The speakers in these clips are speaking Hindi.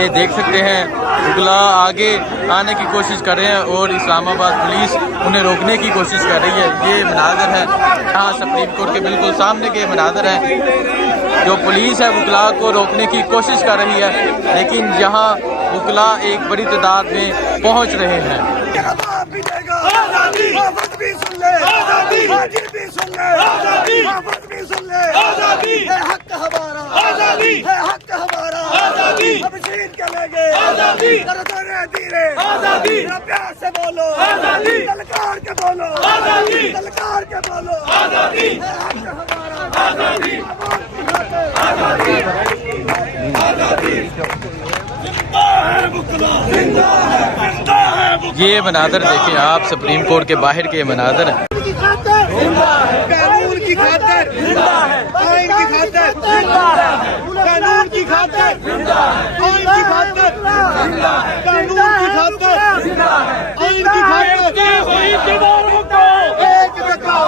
ये देख सकते हैं उगला आगे आने की कोशिश कर रहे हैं और इस्लामाबाद पुलिस उन्हें रोकने की कोशिश कर रही है। ये मनाज़र है यहाँ सुप्रीम कोर्ट के बिल्कुल सामने के मनाज़र हैं। जो पुलिस है उगला को रोकने की कोशिश कर रही है, लेकिन यहाँ उगला एक बड़ी तादाद में पहुँच रहे हैं। प्यार से बोलो आजादी, ललकार के बोलो आजादी, ललकार के बोलो आजादी, आजादी, आजादी, आजादी। ये मनाज़र देखिए आप, सुप्रीम कोर्ट के बाहर के मनाज़र हैं। कानून की खातिर, आइन की खातिर, कानून की खातिर, आइन की खातिर, कानून की खातिर, आइन की खातिर, दीवारों को एक धक्का,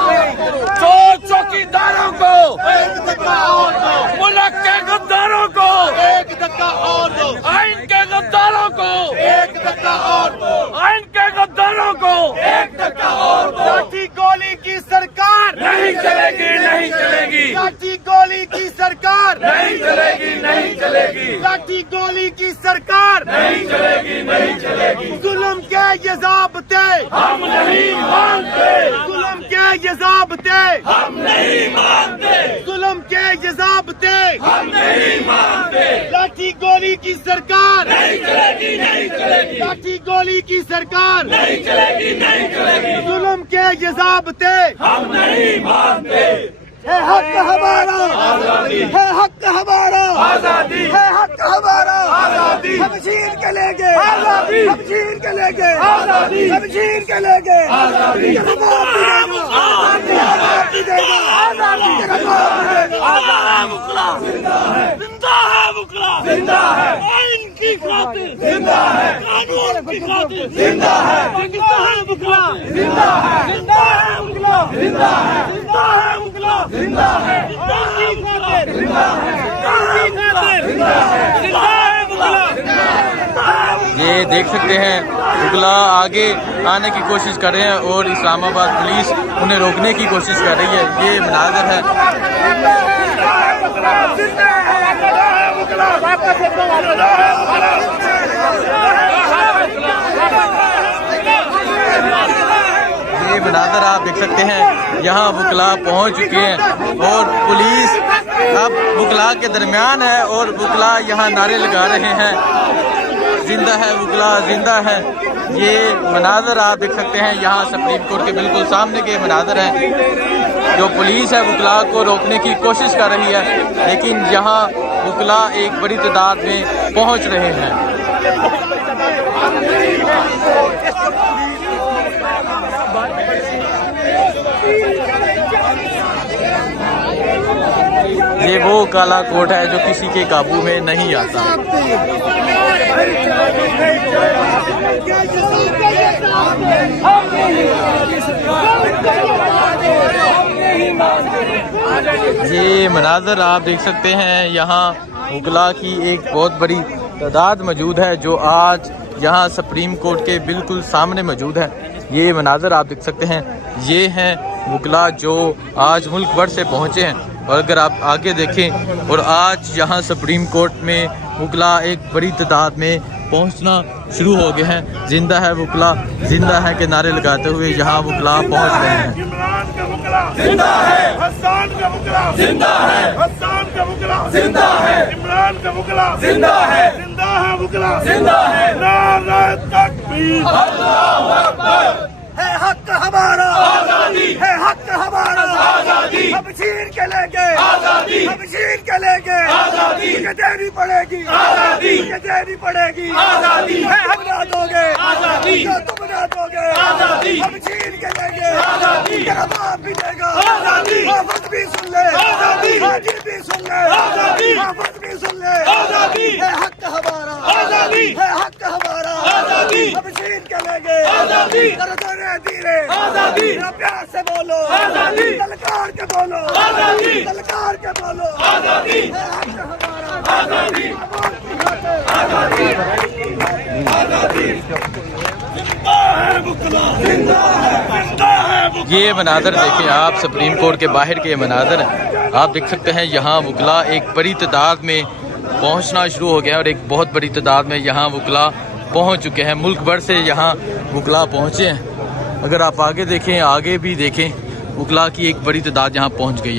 चौकीदारों को एक धक्का और दो, मुल्क के गद्दारों को एक धक्का और दो, आइन के गद्दारों को एक धक्का और दो, आइन के गद्दारों को एक धक्का और दो। लाठी गोली की सरकार नहीं चलेगी, नहीं चलेगी। लाठी गोली की सरकार नहीं चलेगी, नहीं चलेगी। लाठी गोली की सरकार नहीं चलेगी, नहीं चलेगी। जुल्म के ये ज़ाब्ते हम नहीं मानते, जुल्म के ये ज़ाब्ते हम नहीं मानते, जुल्म के ये ज़ाब्ते हम नहीं मानते। लाठी गोली की सरकार नहीं चलेगी, नहीं चलेगी। लाठी गोली की सरकार नहीं चलेगी, नहीं चलेगी। जुल्म के ये ज़ाब्ते हम नहीं मानते। है हक हमारा आजादी, है हक हमारा आजादी, है हक हमारा आजादी। हम छीन के लेंगे आजादी, हम छीन के लेंगे आजादी, हम छीन के लेंगे आजादी। आजादी, आजादी देगा आजादी, आजादी। मुकला जिंदा है, जिंदा है मुकला, जिंदा है। आइन की खातिर जिंदा है, कानून की खातिर जिंदा है, जिंदा है मुकला, जिंदा है, जिंदा है मुकला, जिंदा है, जिंदा है मुकला, जिंदा है, जिंदा है मुकला, जिंदा है, जिंदा है, जिंदा है मुकला। ये देख सकते हैं उगला आगे आने की कोशिश कर रहे हैं और इस्लामाबाद पुलिस उन्हें रोकने की कोशिश कर रही है। ये मनाज़र है। ये मनाज़र आप देख सकते हैं, यहाँ वकला पहुँच चुके हैं और पुलिस अब वकला के दरमियान है और वकला यहाँ नारे लगा रहे हैं, जिंदा है वकला, जिंदा है। ये मनाज़र आप देख सकते हैं, यहाँ सुप्रीम कोर्ट के बिल्कुल सामने के मनाज़र हैं। जो पुलिस है वकला को रोकने की कोशिश कर रही है, लेकिन यहाँ वकला एक बड़ी तादाद में पहुँच रहे हैं। ये वो काला कोट है जो किसी के काबू में नहीं आता। ये मनाज़र आप देख सकते हैं, यहाँ वकला की एक बहुत बड़ी तादाद मौजूद है जो आज यहाँ सुप्रीम कोर्ट के बिल्कुल सामने मौजूद है। ये मनाज़र आप देख सकते हैं, ये हैं वकला जो आज मुल्क भर से पहुँचे हैं। और अगर आप आगे देखें और आज यहाँ सुप्रीम कोर्ट में वकला एक बड़ी तादाद में पहुँचना शुरू हो गए हैं। जिंदा है वकला, जिंदा है के नारे लगाते हुए यहाँ वकला पहुँच रहे हैं। जिंदा है हसन का वकला, जिंदा है हसन का वकला, जिंदा है इमरान का वकला, जिंदा है वकला, जिंदा है। नारे तकबीर, अल्लाहू अकबर। है हक हमारा आजादी, है हक हमारा आजादी। हम छीन के लेंगे आजादी, हम छीन के लेंगे आजादी। तुझे देनी पड़ेगी आजादी, तुझे देनी पड़ेगी आजादी। है हम ना दोगे आजादी, तुम ना दोगे आजादी। हम छीन के लेंगे आजादी, तेरा बाप भी देगा आजादी। हाफिज भी सुन ले आजादी, हाजी भी सुन ले आजादी, हाफिज भी सुन ले आजादी। है हक हमारा आजादी, है हक हमारा आजादी। हम छीन के लेंगे आजादी, धीरे आजादी। प्यार से बोलो आजादी, ललकार के बोलो आजादी, ललकार के बोलो आजादी। आजादी, आजादी। ये मनाजर देखें आप, सुप्रीम कोर्ट के बाहर के मनाजर आप देख सकते हैं। यहाँ वकला एक बड़ी तादाद में पहुँचना शुरू हो गया और एक बहुत बड़ी तादाद में यहाँ वकला पहुँच चुके हैं। मुल्क भर से यहाँ वकला पहुँचे हैं। अगर आप आगे देखें, आगे भी देखें, वकला की एक बड़ी तादाद यहाँ पहुँच गई है।